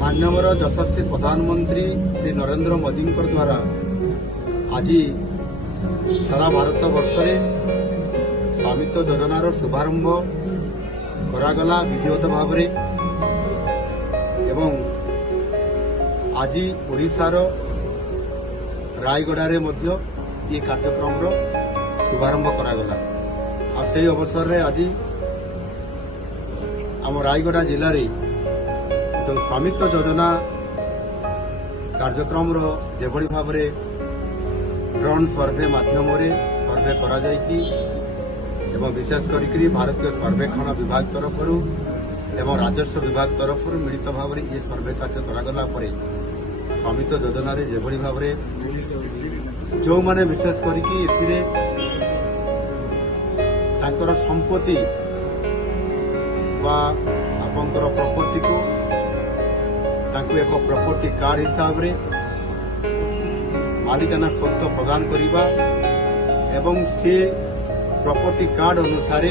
माननीय यशस्वी प्रधानमंत्री श्री नरेंद्र मोदी द्वारा आज सारा भारत वर्ष स्वामित्व योजनार शुभारंभ करागला विधिवत भाव एवं आज ओडिशार रायगड़ा ये कार्यक्रम शुभारंभ करागला आ से अवसर में आज आम रायगड़ा जिले में जो स्वामित्व योजना कार्यक्रम जेभली भाव ड्रोन सर्वे माध्यम सर्वे करा एवं विशेष करी भारतीय सर्वेक्षण विभाग तरफ एवं राजस्व विभाग तरफ मिलित भाव ये सर्वे कार्य करागला स्वामित्व योजना जेभली भाव जो माने विशेष करी संपत्ति आपंकर प्रॉपर्टी को एक प्रॉपर्टी कार्ड हिसाब रे मालिकाना स्वत्व प्रदान करिबा एवं से प्रॉपर्टी कार्ड अनुसार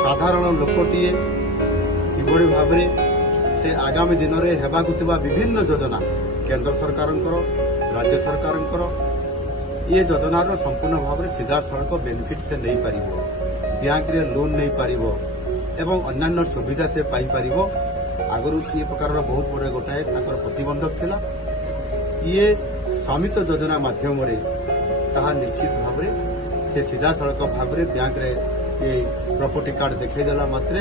साधारण लोकटीए किभली भाव से आगामी दिन में हेबाकु थिबा विभिन्न योजना केंद्र सरकार राज्य सरकार ये योजनार संपूर्ण भाव सीधा सड़क बेनिफिट से नहीं पारिबो बैंक रे लोन नहीं पारिबो एवं अन्यान्य सुविधा से पाई पारिबो आगरू ये प्रकार बहुत बड़े गोटाए प्रतिबंधक थिला ये स्वामित्व योजना माध्यम ताहा निश्चित भाव से सीधा सड़क भाव बैंक रे ये प्रॉपर्टी कार्ड देखदेला मात्रे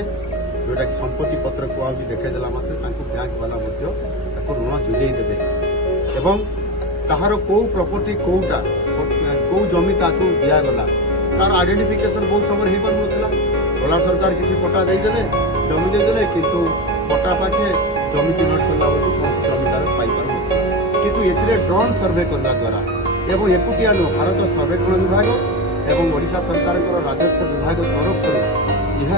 जोटा संपत्ति पत्र को देखदेला मात्रे बैंक वाला ऋण जोगई देवे एवं ताहार कौ प्रॉपर्टी कौटा कौ जमी ताकू दिगला तार आइडेंटिफिकेशन बहुत समय हो पार गला सरकार किसी पट्टा देदेले जमी देदेले किंतु पट्टा पाखे जमी चिन्हट कला कौन जमीदार पाइपर किंतु ए ड्रोन सर्वे करने द्वारा एवं एकुटिया नुह भारत सर्वेक्षण विभाग एवं ओडिशा सरकार राजस्व विभाग तरफ यह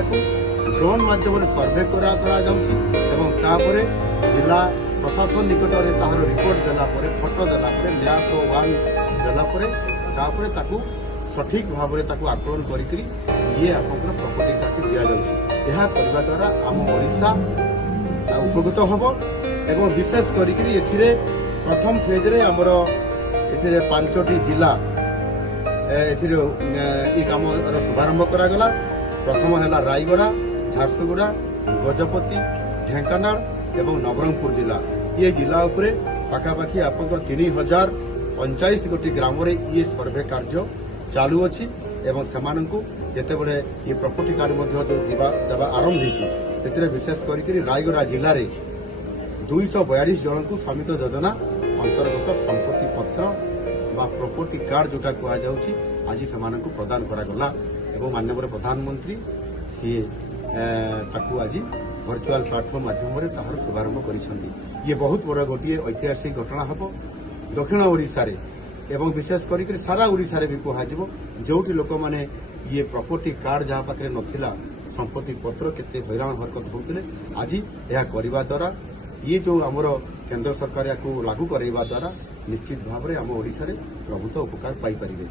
ड्रोन माध्यम सर्वे कर जिला प्रशासन निकट में तार रिपोर्ट देलापर फोटो देलापर मैप वन देलापर सठिक भाव में आकलन करी ये आप प्रॉपर्टी कार्ड दि जाए द्वारा आम ओडिशा उपकृत हम एवं विशेष करी प्रथम फेज रे आमर ए 5टी जिला ये कम शुभारंभ करागला प्रथम है रायगड़ा झारसुगुड़ा गजपति ढेंकानाल एवं नवरंगपुर जिला ये जिला उपरे पाखापाखि आप 3049 गोटी ग्राम ये सर्वे कार्य चालू अच्छी एवं सेमानंकु जेतेबेले ये प्रॉपर्टी कार्ड जो देवा आरंभ होती विशेष करी रायगड़ा जिले में 242 जन को स्वामित्व योजना अंतर्गत संपत्ति पत्र बा प्रॉपर्टी कार्ड जोटा कहुच्छी आज से प्रदान करागला एवं माननीय प्रधानमंत्री सी आज वर्चुआल प्लाटफर्म माध्यम तार शुभारंभ कर ये बहुत बड़ा गोटे ऐतिहासिक घटना हम दक्षिण ओडिशा रे एवं विशेष करी सारा ओडिशा रे भी कहुब जोटी लोक मैंने ये प्रॉपर्टी कार्ड जहाँ पाखे नथिला संपत्ति पत्र केते हैरान हरकत होते आज यह करने द्वारा ये जो आमर केंद्र सरकार या लागू करवा द्वारा निश्चित भाव में आम ओडिशा रे प्रभुत्व उपकार पाई परिबे।